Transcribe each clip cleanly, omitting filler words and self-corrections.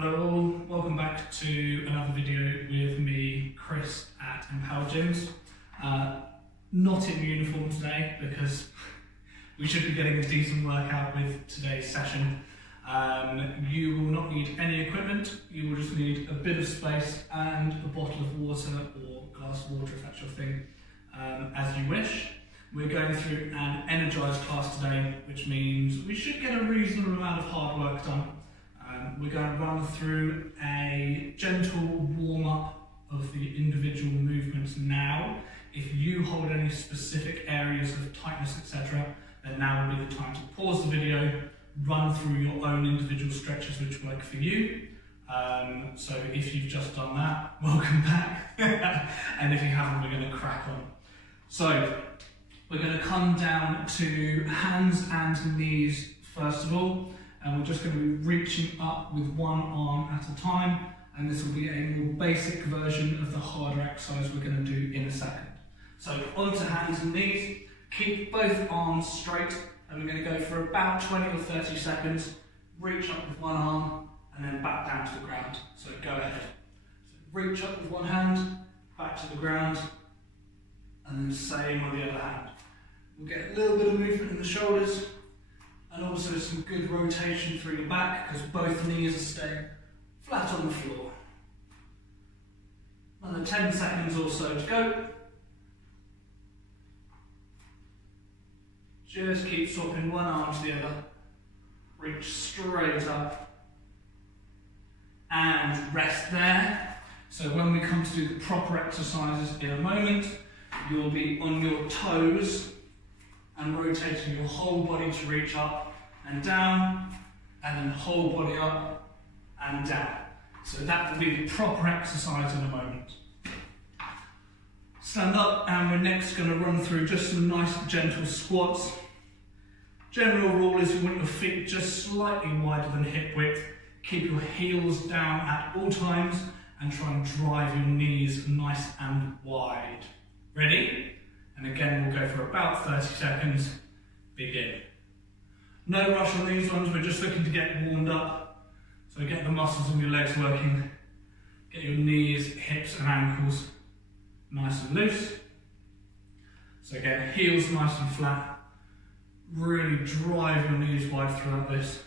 Hello all, welcome back to another video with me, Chris at Empower Gyms. Not in uniform today because we should be getting a decent workout with today's session. You will not need any equipment, you will just need a bit of space and a bottle of water or glass of water if that's your thing, as you wish. We're going through an Energise class today, which means we should get a reasonable amount of hard work done. We're going to run through a gentle warm-up of the individual movements now. If you hold any specific areas of tightness, etc., then now would be the time to pause the video, run through your own individual stretches which work for you. So if you've just done that, welcome back. And if you haven't, we're going to crack on. So we're going to come down to hands and knees first of all. And we're just going to be reaching up with one arm at a time, and this will be a more basic version of the harder exercise we're going to do in a second. So onto hands and knees, keep both arms straight, and we're going to go for about 20 or 30 seconds, reach up with one arm, and then back down to the ground. So go ahead. So reach up with one hand, back to the ground, and then same on the other hand. We'll get a little bit of movement in the shoulders, and also some good rotation through your back because both knees are staying flat on the floor. Another 10 seconds or so to go. Just keep swapping one arm to the other. Reach straight up. And rest there. So when we come to do the proper exercises in a moment, you'll be on your toes and rotating your whole body to reach up and down, and then whole body up and down. So that will be the proper exercise in a moment. Stand up, and we're next going to run through just some nice gentle squats. General rule is you want your feet just slightly wider than hip width. Keep your heels down at all times and try and drive your knees nice and wide. Ready? And again, we'll go for about 30 seconds. Begin. No rush on these ones, we're just looking to get warmed up. So get the muscles in your legs working. Get your knees, hips and ankles nice and loose. So again, heels nice and flat. Really drive your knees wide throughout this.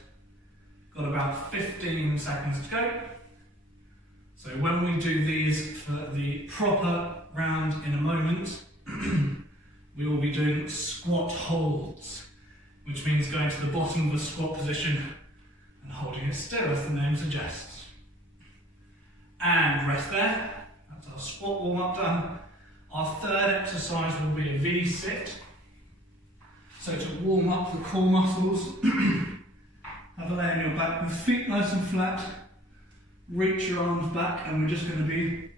Got about 15 seconds to go. So when we do these for the proper round in a moment, we will be doing squat holds, which means going to the bottom of the squat position and holding it still as the name suggests. And rest there. That's our squat warm-up done. Our third exercise will be a V-sit. So to warm up the core muscles, have a lay on your back with feet nice and flat. Reach your arms back, and we're just going to be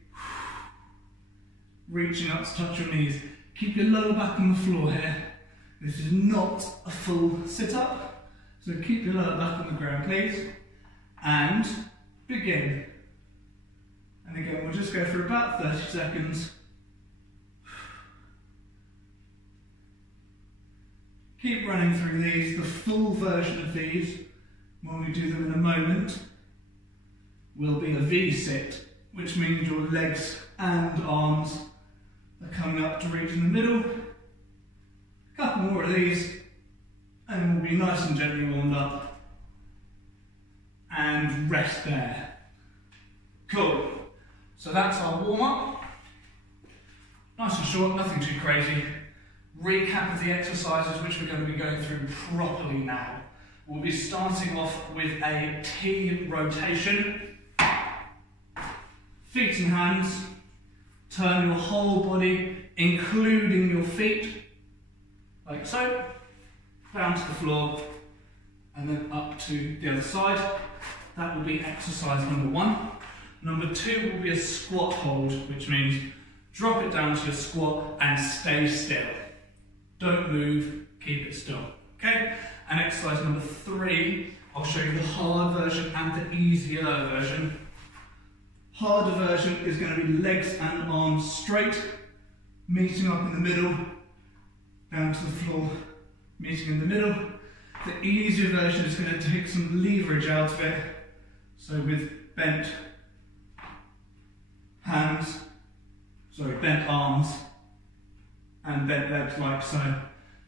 reaching up to touch your knees. Keep your lower back on the floor here. This is not a full sit-up, so keep your lower back on the ground, please. And begin. And again, we'll just go for about 30 seconds. Keep running through these. The full version of these, when we do them in a moment, will be a V-sit, which means your legs and arms are coming up to reach in the middle. A couple more of these, and we'll be nice and gently warmed up. And rest there. Cool. So that's our warm-up. Nice and short, nothing too crazy. Recap of the exercises which we're going to be going through properly now. We'll be starting off with a T rotation. Feet and hands. Turn your whole body, including your feet, like so, down to the floor, and then up to the other side. That will be exercise number one. Number two will be a squat hold, which means drop it down to a squat and stay still. Don't move, keep it still, okay? And exercise number three, I'll show you the hard version and the easier version. Harder version is going to be legs and arms straight, meeting up in the middle, down to the floor, meeting in the middle. The easier version is going to take some leverage out of it. So with bent hands, sorry, bent arms and bent legs like so.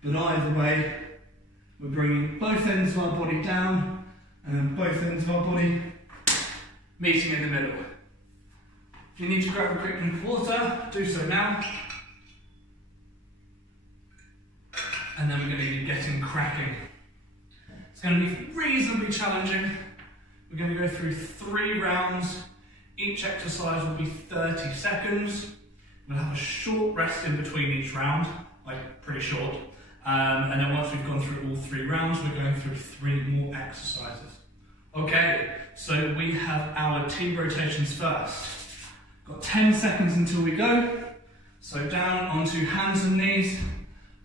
But either way, we're bringing both ends of our body down and then both ends of our body meeting in the middle. If you need to grab a quick drink of water, do so now. And then we're going to be getting cracking. It's going to be reasonably challenging. We're going to go through 3 rounds. Each exercise will be 30 seconds. We'll have a short rest in between each round, like pretty short. And then once we've gone through all 3 rounds, we're going through 3 more exercises. Okay, so we have our T rotations first. Got 10 seconds until we go. So down onto hands and knees,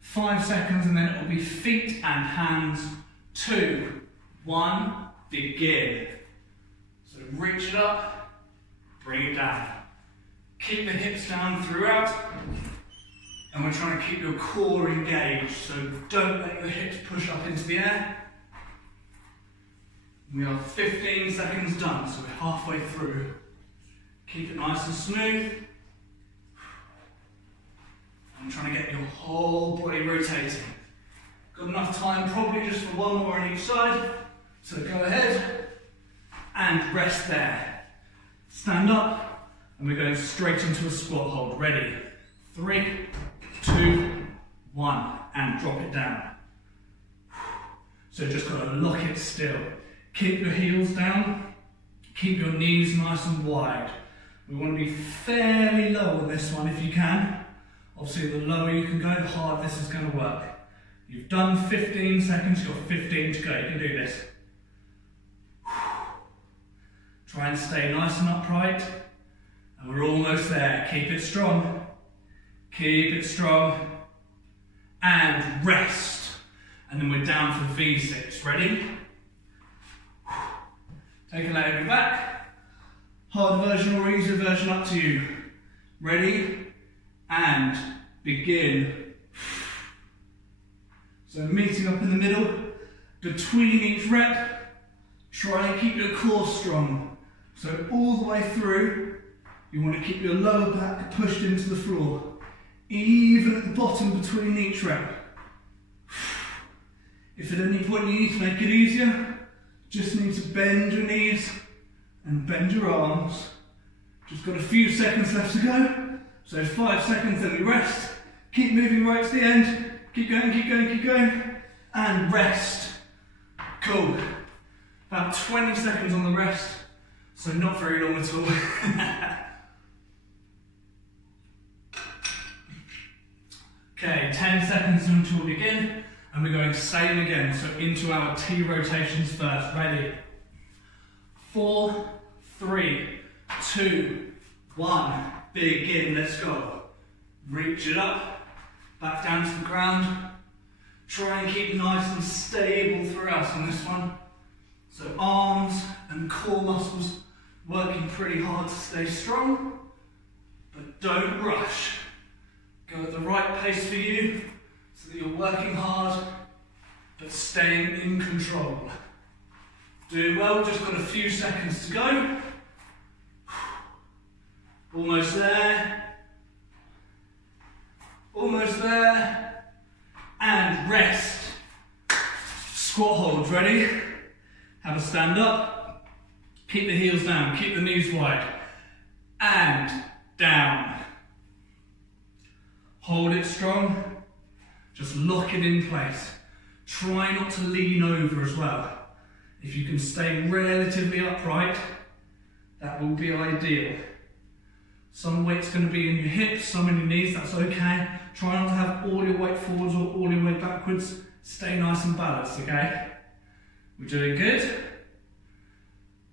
5 seconds, and then it will be feet and hands. 2, 1, begin. So reach it up, bring it down. Keep the hips down throughout, and we're trying to keep your core engaged, so don't let your hips push up into the air. We are 15 seconds done, so we're halfway through. Keep it nice and smooth. I'm trying to get your whole body rotating. Got enough time probably just for 1 more on each side, so go ahead and rest there. Stand up, and we're going straight into a squat hold. Ready? 3, 2, 1, and drop it down. So just got to lock it still. Keep your heels down, keep your knees nice and wide. We want to be fairly low on this one if you can. Obviously the lower you can go, the harder this is going to work. You've done 15 seconds, you've got 15 to go, you can do this. Try and stay nice and upright, and we're almost there. Keep it strong, keep it strong, and rest. And then we're down for V6, ready? Take a leg back, hard version or easier version up to you. Ready? And begin. So meeting up in the middle, between each rep, try and keep your core strong. So all the way through, you want to keep your lower back pushed into the floor, even at the bottom between each rep. If at any point you need to make it easier, just need to bend your knees and bend your arms. Just got a few seconds left to go. So 5 seconds, then we rest. Keep moving right to the end. Keep going, keep going, keep going. And rest. Cool. About 20 seconds on the rest. So not very long at all. Okay, 10 seconds until we begin. And we're going same again, so into our T rotations first. Ready? 4, 3, 2, 1. Begin, let's go. Reach it up, back down to the ground. Try and keep nice and stable throughout on this one. So arms and core muscles working pretty hard to stay strong, but don't rush. Go at the right pace for you, so that you're working hard, but staying in control. Doing well, just got a few seconds to go. Almost there. Almost there. And rest. Squat holds, ready? Have a stand up. Keep the heels down, keep the knees wide. And down. Hold it strong. Just lock it in place. Try not to lean over as well. If you can stay relatively upright, that will be ideal. Some weight's going to be in your hips, some in your knees, that's okay. Try not to have all your weight forwards or all your weight backwards. Stay nice and balanced, okay? We're doing good.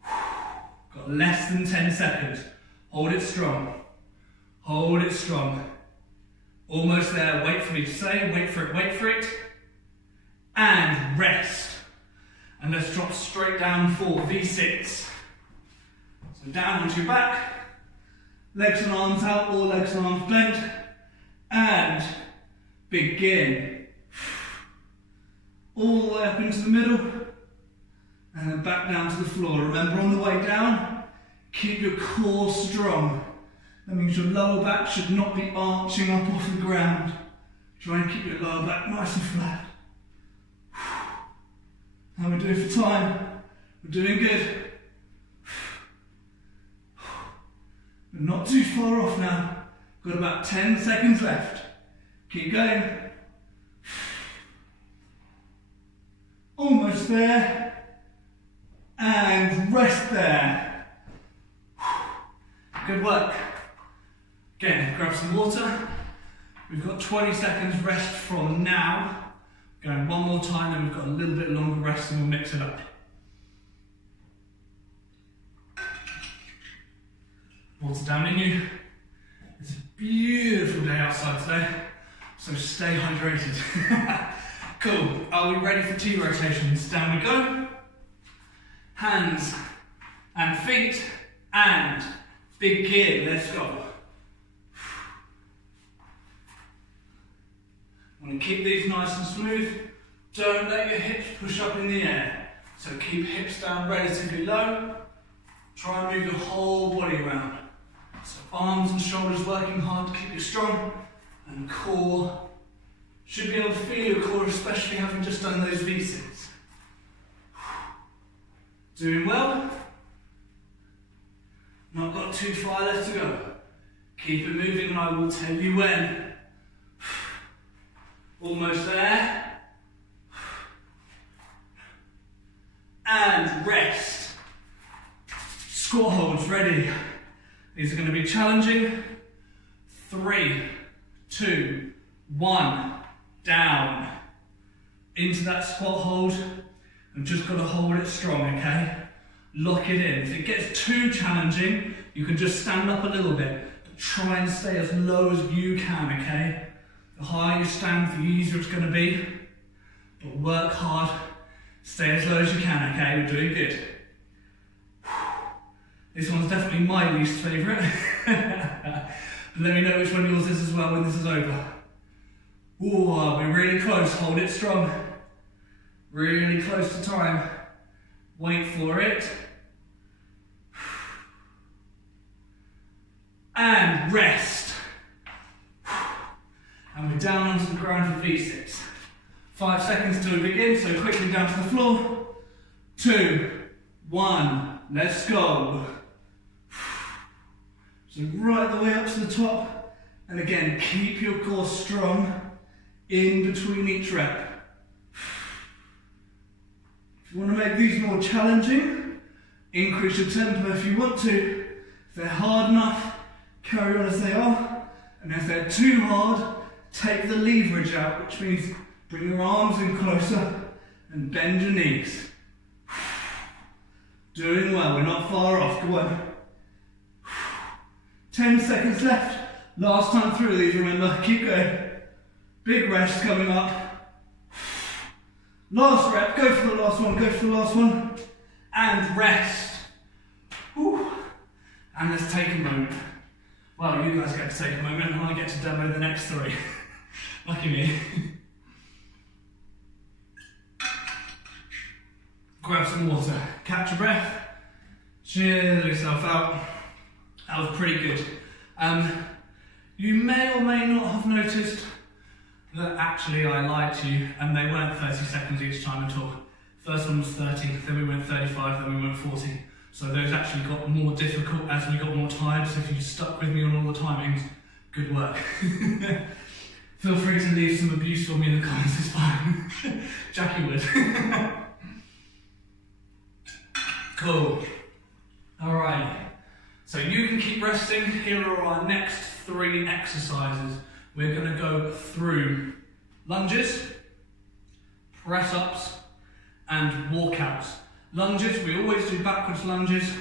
Got less than 10 seconds. Hold it strong. Hold it strong. Almost there, wait for me to say, wait for it, wait for it. And rest. And let's drop straight down for V6. So down onto your back, legs and arms out, or legs and arms bent, and begin. All the way up into the middle, And then back down to the floor. Remember, on the way down, keep your core strong. That means your lower back should not be arching up off the ground. Try and keep your lower back nice and flat. How we doing for time? We're doing good. We're not too far off now. Got about 10 seconds left. Keep going. Almost there. And rest there. Good work. Again, grab some water. We've got 20 seconds rest from now. Going one more time, then we've got a little bit longer rest and we'll mix it up. Water down in you. It's a beautiful day outside today, so stay hydrated. Cool, are we ready for 2 rotations? Down we go. Hands and feet and begin, let's go. Want to keep these nice and smooth. Don't let your hips push up in the air. So keep hips down relatively low. Try and move your whole body around. So arms and shoulders working hard to keep you strong. And core. Should be able to feel your core, especially having just done those V-sits. Doing well. Not got too far left to go. Keep it moving and I will tell you when. Almost there. And rest. Squat holds ready. These are going to be challenging. 3, 2, 1. Down. Into that squat hold. And just got to hold it strong, okay? Lock it in. If it gets too challenging, you can just stand up a little bit. But try and stay as low as you can, okay? The higher you stand, the easier it's going to be. But work hard. Stay as low as you can, okay? We're doing good. This one's definitely my least favourite. Let me know which one yours is as well when this is over. Ooh, we're really close. Hold it strong. Really close to time. Wait for it. And rest. And we're down onto the ground for V6. 5 seconds till we begin, so quickly down to the floor. 2, 1, let's go. So right the way up to the top. And again, keep your core strong in between each rep. If you want to make these more challenging, increase your tempo if you want to. If they're hard enough, carry on as they are. And if they're too hard, take the leverage out, which means bring your arms in closer and bend your knees. Doing well, we're not far off, go on. 10 seconds left. Last time through these, remember, keep going. Big rest coming up. Last rep, go for the last one, go for the last one. And rest. Whew. And let's take a moment. Well, you guys get to take a moment and I get to demo the next 3. Lucky me. Grab some water, catch your breath, chill yourself out. That was pretty good. You may or may not have noticed that actually I lied to you and they weren't 30 seconds each time at all. First one was 30, then we went 35, then we went 40. So those actually got more difficult as we got more tired, so if you stuck with me on all the timings, good work. Feel free to leave some abuse for me in the comments, it's fine. Jackie would. Cool. Alright. So you can keep resting. Here are our next 3 exercises. We're going to go through lunges, press-ups, and walkouts. Lunges, we always do backwards lunges.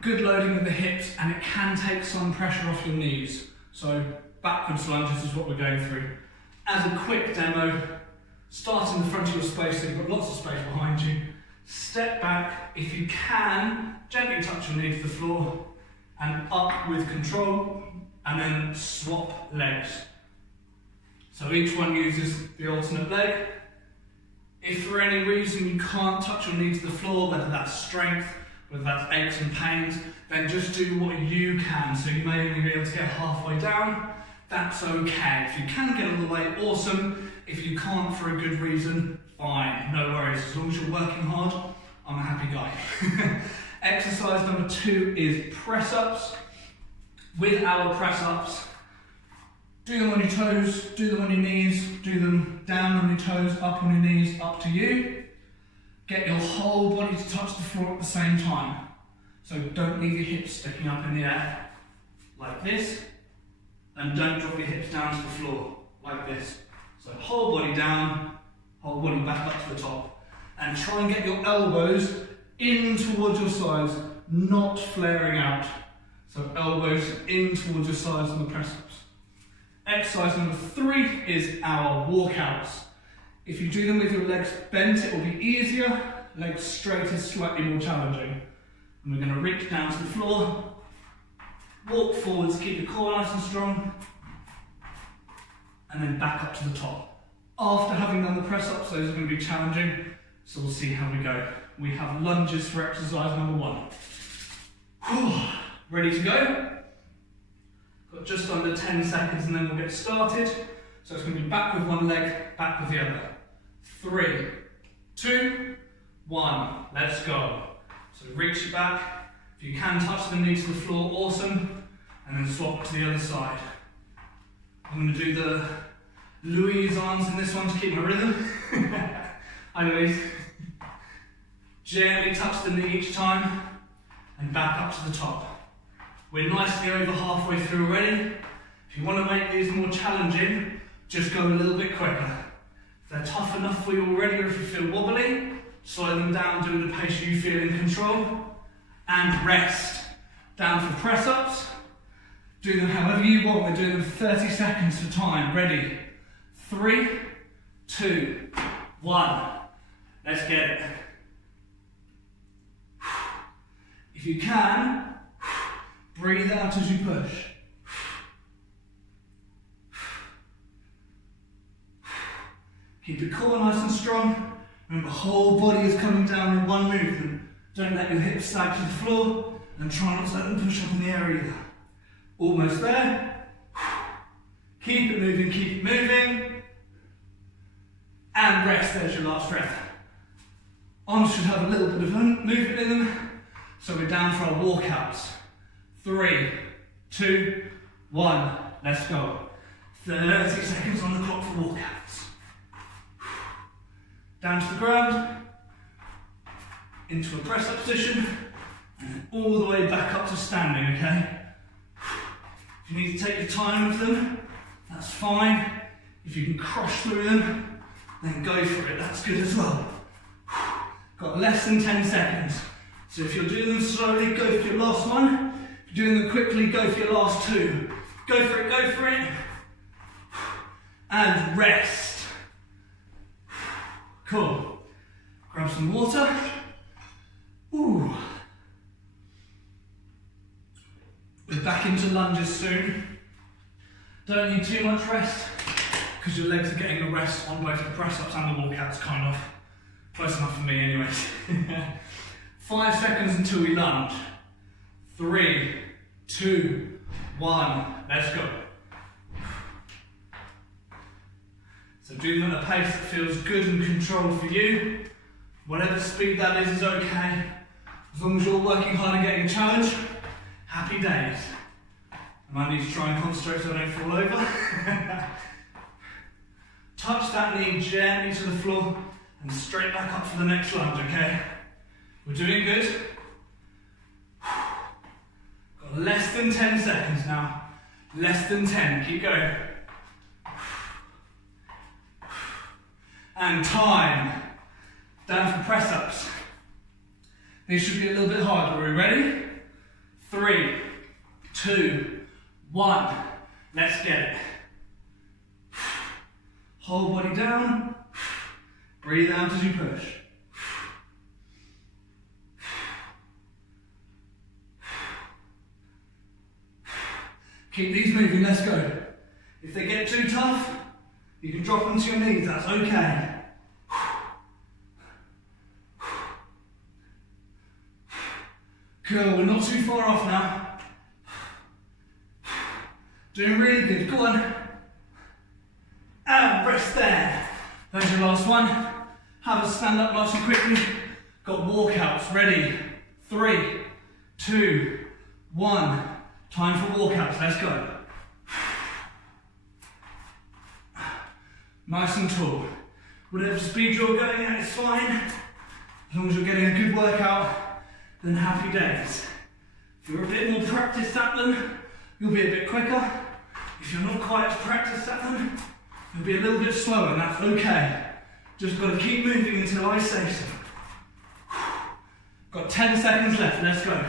Good loading of the hips, and it can take some pressure off your knees. So backwards lunges is what we're going through. As a quick demo, start in the front of your space so you've got lots of space behind you. Step back, if you can, gently touch your knee to the floor, and up with control, and then swap legs. So each one uses the alternate leg. If for any reason you can't touch your knee to the floor, whether that's strength, whether that's aches and pains, then just do what you can. So you may only be able to get halfway down, that's okay. If you can get all the way, awesome. If you can't for a good reason, fine, no worries. As long as you're working hard, I'm a happy guy. Exercise number 2 is press-ups. With our press-ups, do them on your toes, do them on your knees, do them down on your toes, up on your knees, up to you. Get your whole body to touch the floor at the same time. So don't leave your hips sticking up in the air, like this, and don't drop your hips down to the floor, like this. So whole body down, whole body back up to the top. And try and get your elbows in towards your sides, not flaring out. So elbows in towards your sides on the press-ups. Exercise number 3 is our walkouts. If you do them with your legs bent, it will be easier. Legs straight is slightly more challenging. And we're going to reach down to the floor, walk forwards, keep your core nice and strong, and then back up to the top. After having done the press-ups, those are going to be challenging, so we'll see how we go. We have lunges for exercise number 1. Ready to go? Got just under 10 seconds and then we'll get started. So it's going to be back with one leg, back with the other. 3, 2, 1, let's go. So reach your back. If you can touch the knee to the floor, awesome. And then swap to the other side. I'm going to do the Louise arms in this one to keep my rhythm. Hi Louise. Gently touch the knee each time and back up to the top. We're nicely over halfway through already. If you want to make these more challenging, just go a little bit quicker. If they're tough enough for you already, or if you feel wobbly, slow them down, do it at a pace you feel in control. And rest. Down for press-ups. Do them however you want. We're doing them 30 seconds for time. Ready? 3, 2, 1. Let's get it. If you can, breathe out as you push. Keep your core nice and strong. Remember, whole body is coming down in one movement. Don't let your hips sag to the floor, and try not to let them push up in the air either. Almost there. Keep it moving, keep it moving. And rest, there's your last breath. Arms should have a little bit of movement in them. So we're down for our walkouts. 3, 2, 1, let's go. 30 seconds on the clock for walkouts. Down to the ground, into a press-up position, and all the way back up to standing, okay? If you need to take your time with them, that's fine. If you can crush through them, then go for it, that's good as well. Got less than 10 seconds. So if you're doing them slowly, go for your last one. If you're doing them quickly, go for your last 2. Go for it, go for it. And rest. Cool. Grab some water. Ooh. We're back into lunges soon. Don't need too much rest, because your legs are getting a rest on both the press-ups and the walkouts, kind of. Close enough for me anyways. 5 seconds until we lunge. 3, 2, 1, let's go. So do them at a pace that feels good and controlled for you. Whatever speed that is okay. As long as you're working hard and getting a challenge, happy days. I might need to try and concentrate so I don't fall over. Touch that knee gently to the floor and straight back up for the next lunge, okay? We're doing good. Got less than 10 seconds now. Less than 10, keep going. And time. Down for press-ups. These should be a little bit harder. Are we ready? 3, 2, 1. Let's get it. Whole body down. Breathe out as you push. Keep these moving, let's go. If they get too tough, you can drop onto your knees, that's okay. Cool, we're not too far off now. Doing really good, go on. And rest there. There's your last one. Have a stand up nice and quickly. Got walkouts, ready. 3, 2, 1. Time for walkouts, let's go. Nice and tall. Whatever speed you're going at is fine. As long as you're getting a good workout, then happy days. If you're a bit more practiced at them, you'll be a bit quicker. If you're not quite as practiced at them, you'll be a little bit slower, and that's okay. Just got to keep moving until I say so. Got 10 seconds left, let's go.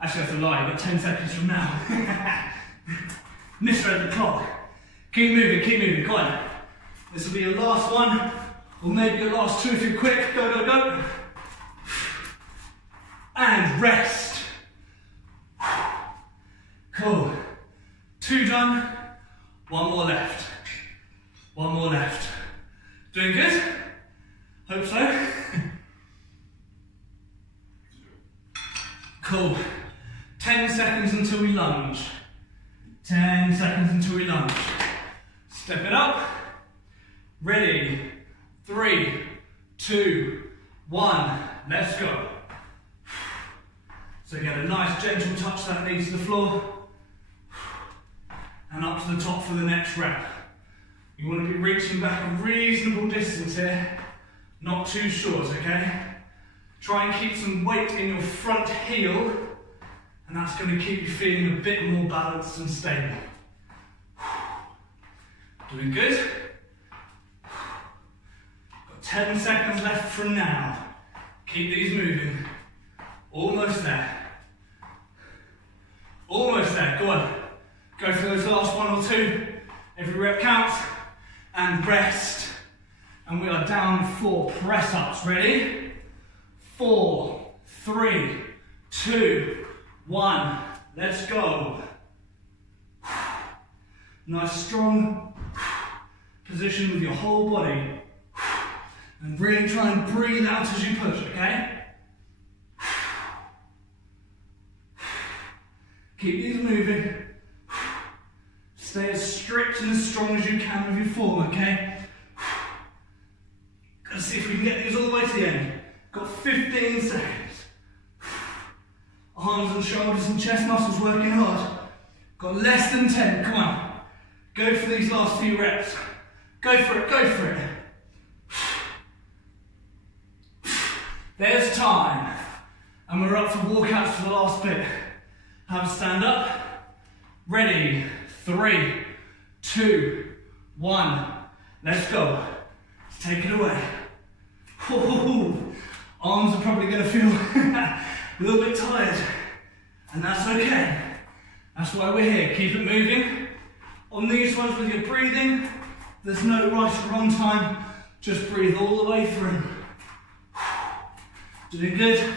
Actually, I have to lie, I've got 10 seconds from now. Misread the clock. Keep moving, come on. This will be your last one, or maybe your last 2 if you're quick. Go, go, go. And rest. Cool. 2 done, 1 more left. 1 more left. Doing good? Hope so. Cool. 10 seconds until we lunge. 10 seconds until we lunge. Step it up. Ready. 3, 2, 1. Let's go. So get a nice gentle touch that knee to the floor. And up to the top for the next rep. You want to be reaching back a reasonable distance here. Not too short, okay? Try and keep some weight in your front heel, and that's going to keep you feeling a bit more balanced and stable. Doing good? Got 10 seconds left from now. Keep these moving. Almost there. Almost there, go on. Go for those last 1 or 2. Every rep counts. And rest. And we are down for press-ups. Ready? 4, 3, 2, 1. Let's go. Nice strong position with your whole body. And really try and breathe out as you push, okay? Keep these moving. Stay as strict and as strong as you can with your form, okay? Let's see if we can get these all the way to the end. Got 15 seconds. Arms and shoulders and chest muscles working hard. Got less than 10, come on. Go for these last few reps. Go for it, go for it. There's time. And we're up for walkouts for the last bit. Have a stand up. Ready. 3, 2, 1. Let's go. Let's take it away. Ooh, arms are probably going to feel a little bit tired. And that's okay. That's why we're here. Keep it moving. On these ones with your breathing, there's no right or wrong time. Just breathe all the way through. Doing good.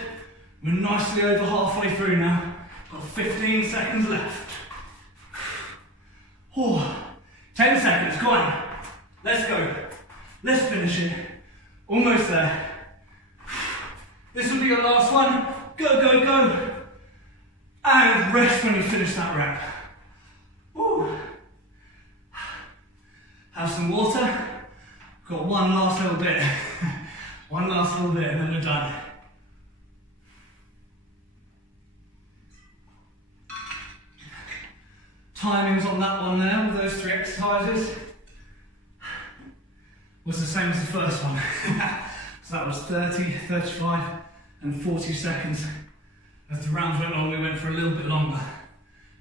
We're nicely over halfway through now. Got 15 seconds left. 10 seconds, go on. Let's go. Let's finish it. Almost there. This will be your last one. Go, go, go. And rest when you finish that rep. Woo. Have some water. Got one last little bit. One last little bit and then we're done. Timings on that one there with those 3 exercises was the same as the first one. So that was 30, 35 and 40 seconds. As the rounds went on, we went for a little bit longer.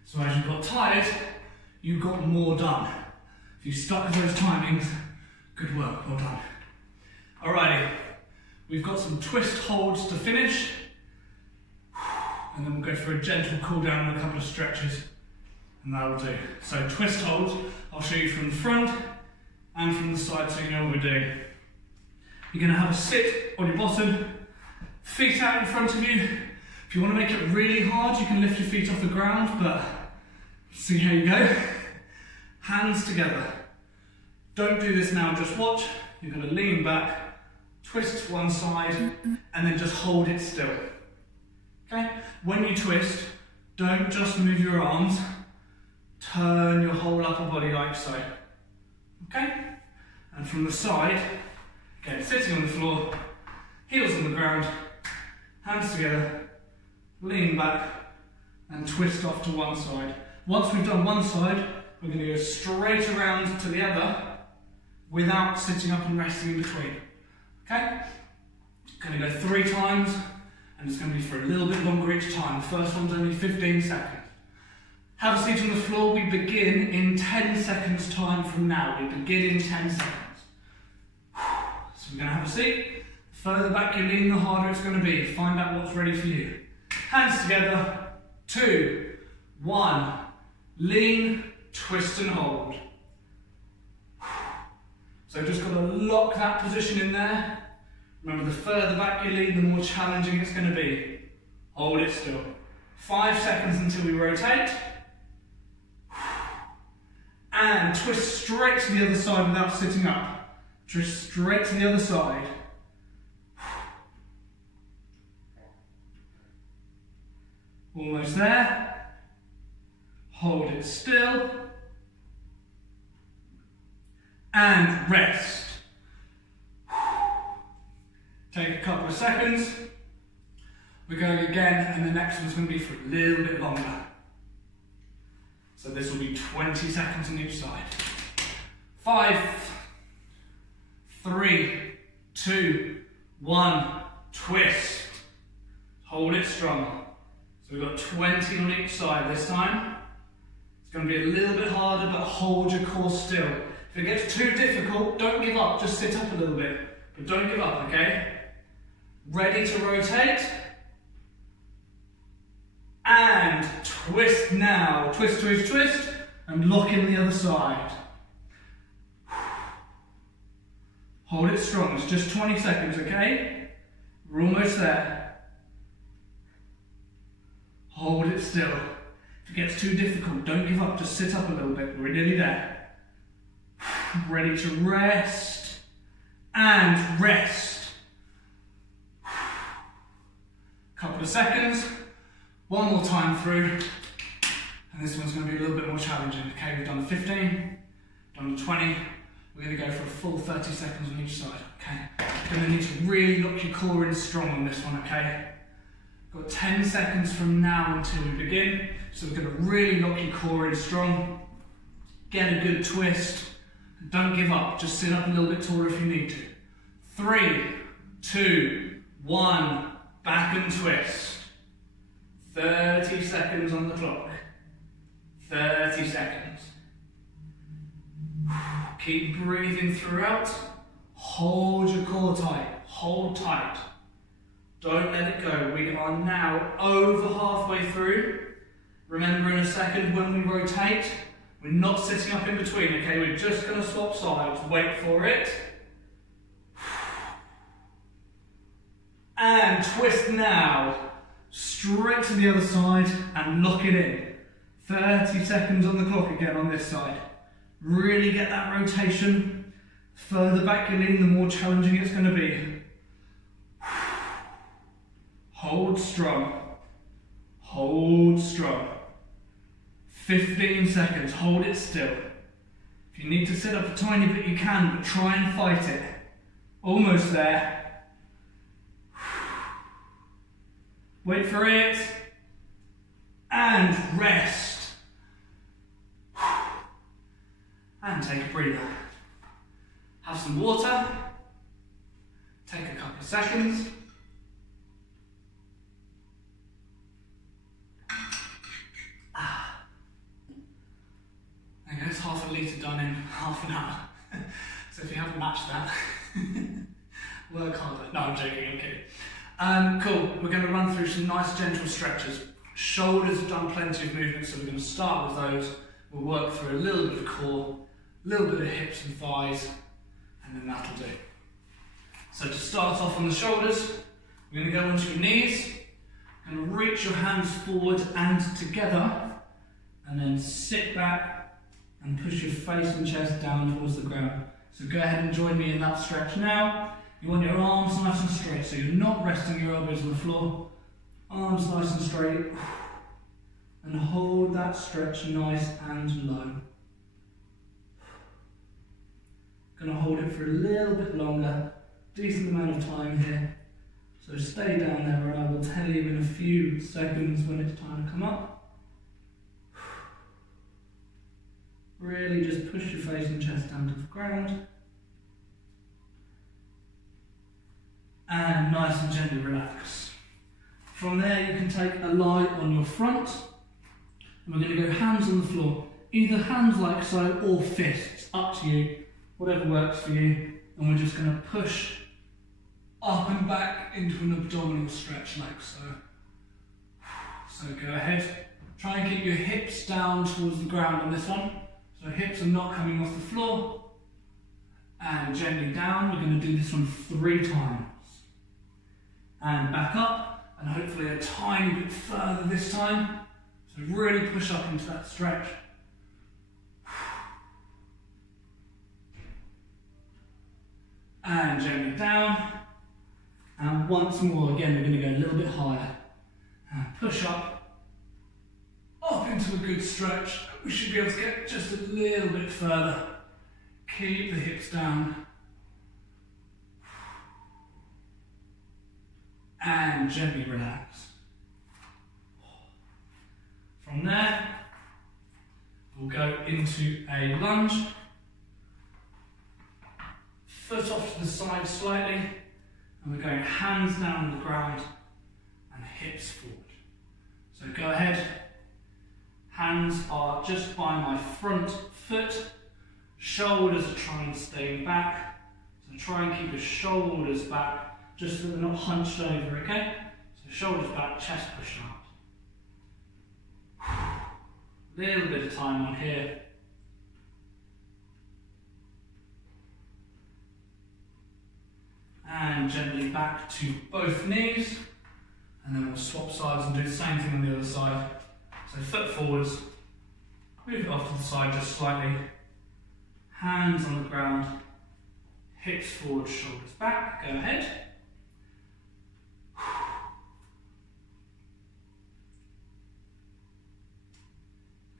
So as you got tired, you got more done. If you stuck with those timings, good work, well done. Alrighty, we've got some twist holds to finish. And then we'll go for a gentle cool down and a couple of stretches. And that'll do. So twist holds, I'll show you from the front and from the side so you know what we're doing. You're going to have a sit on your bottom, feet out in front of you. If you want to make it really hard, you can lift your feet off the ground, but see how you go. Hands together. Don't do this now, just watch. You're going to lean back twist to one side, and then just hold it still. Okay? When you twist, don't just move your arms, turn your whole upper body like so. Okay? And from the side, again, sitting on the floor, heels on the ground, hands together, lean back, and twist off to one side. Once we've done one side, we're going to go straight around to the other without sitting up and resting in between. Okay? Going to go 3 times, and it's going to be for a little bit longer each time. The first one's only 15 seconds. Have a seat on the floor. We begin in 10 seconds time from now. We begin in 10 seconds. So we're going to have a seat. The further back you lean, the harder it's going to be. Find out what's ready for you. Hands together. 2, 1. Lean, twist and hold. So just got to lock that position in there. Remember, the further back you lean, the more challenging it's going to be. Hold it still. 5 seconds until we rotate. And twist straight to the other side without sitting up. Twist straight to the other side. Almost there. Hold it still. And rest. Take a couple of seconds. We're going again, and the next one's going to be for a little bit longer. So this will be 20 seconds on each side. 5, 3, 2, 1, twist. Hold it strong. So we've got 20 on each side this time. It's going to be a little bit harder, but hold your core still. If it gets too difficult, don't give up, just sit up a little bit. But don't give up, okay? Ready to rotate. And twist now. Twist, twist, twist. And lock in the other side. Hold it strong. It's just 20 seconds, okay? We're almost there. Hold it still. If it gets too difficult, don't give up. Just sit up a little bit. We're nearly there. Ready to rest. And rest. Couple of seconds. One more time through. And this one's going to be a little bit more challenging. Okay, we've done 15, done 20. We're going to go for a full 30 seconds on each side. Okay, you're going to need to really lock your core in strong on this one, okay? Got 10 seconds from now until we begin. So we're going to really lock your core in strong. Get a good twist. Don't give up. Just sit up a little bit taller if you need to. 3, 2, 1. Back and twist. 30 seconds on the clock. 30 seconds. Keep breathing throughout. Hold your core tight. Hold tight. Don't let it go. We are now over halfway through. Remember, in a second when we rotate, we're not sitting up in between, okay? We're just going to swap sides. Wait for it. And twist now. Straight to the other side and lock it in. 30 seconds on the clock again on this side. Really get that rotation. Further back you lean, the more challenging it's going to be. Hold strong. Hold strong. 15 seconds. Hold it still. If you need to sit up a tiny bit, you can, but try and fight it. Almost there. Wait for it. And rest. And take a breather. Have some water. Take a couple of seconds. Okay, it's half a litre done in half an hour. So if you haven't matched that, work harder. No, I'm joking, I'm kidding. Cool, we're going to run through some nice gentle stretches. Shoulders have done plenty of movement, so we're going to start with those. We'll work through a little bit of core, a little bit of hips and thighs, and then that'll do. So to start off on the shoulders, we're going to go onto your knees, and reach your hands forward and together, and then sit back and push your face and chest down towards the ground. So go ahead and join me in that stretch now. You want your arms nice and straight, so you're not resting your elbows on the floor. Arms nice and straight. And hold that stretch nice and low. Going to hold it for a little bit longer, decent amount of time here. So stay down there and I will tell you in a few seconds when it's time to come up. Really just push your face and chest down to the ground. And nice and gently relax. From there you can take a lie on your front. And we're going to go hands on the floor. Either hands like so or fists, up to you. Whatever works for you. And we're just going to push up and back into an abdominal stretch like so. So go ahead. Try and keep your hips down towards the ground on this one. So hips are not coming off the floor. And gently down. We're going to do this one 3 times. And back up. And hopefully a tiny bit further this time. So really push up into that stretch. And gently down. And once more, again, we're going to go a little bit higher. And push up into a good stretch. We should be able to get just a little bit further. Keep the hips down. And gently relax. From there, we'll go into a lunge. Foot off to the side slightly. And we're going hands down on the ground and hips forward. So go ahead. Hands are just by my front foot. Shoulders are trying to stay back. So try and keep your shoulders back just so they're not hunched over, okay? So shoulders back, chest pushed out. Little bit of time on here. And gently back to both knees. And then we'll swap sides and do the same thing on the other side. So foot forwards, move it off to the side just slightly. Hands on the ground, hips forward, shoulders back. Go ahead.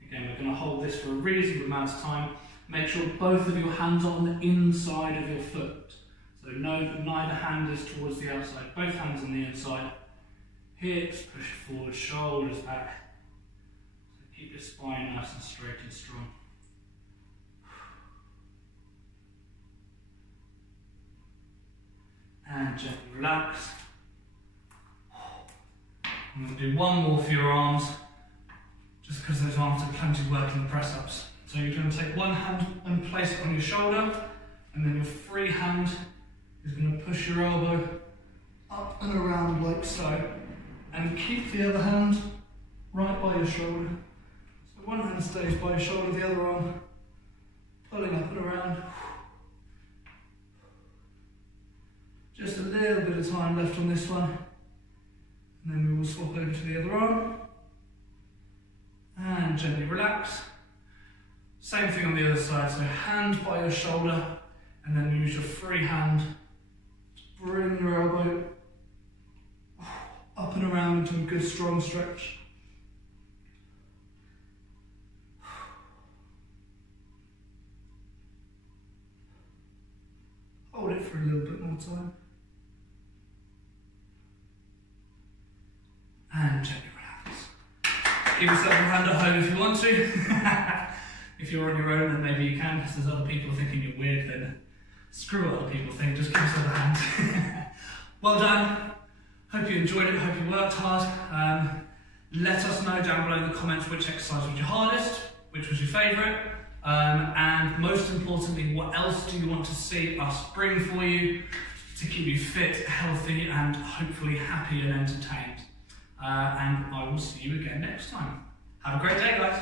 Again, we're going to hold this for a reasonable amount of time. Make sure both of your hands are on the inside of your foot. So know that neither hand is towards the outside, both hands on the inside. Hips push forward, shoulders back. So keep your spine nice and straight and strong. And gently relax. I'm going to do one more for your arms, just because those arms are plenty of work in the press-ups. So you're going to take one hand and place it on your shoulder, and then your free hand is going to push your elbow up and around like so, and keep the other hand right by your shoulder. So one hand stays by your shoulder, the other arm pulling up and around. Just a little bit of time left on this one, and then we will swap over to the other arm. And gently relax. Same thing on the other side, so hand by your shoulder, and then use your free hand to bring your elbow up and around into a good strong stretch. Hold it for a little bit more time. And gently relax. Give yourself a hand at home if you want to. If you're on your own, then maybe you can, because there's other people thinking you're weird, then screw what other people think, just give yourself a hand. Well done. Hope you enjoyed it, hope you worked hard. Let us know down below in the comments which exercise was your hardest, which was your favourite, and most importantly, what else do you want to see us bring for you to keep you fit, healthy, and hopefully happy and entertained. And I will see you again next time. Have a great day, guys.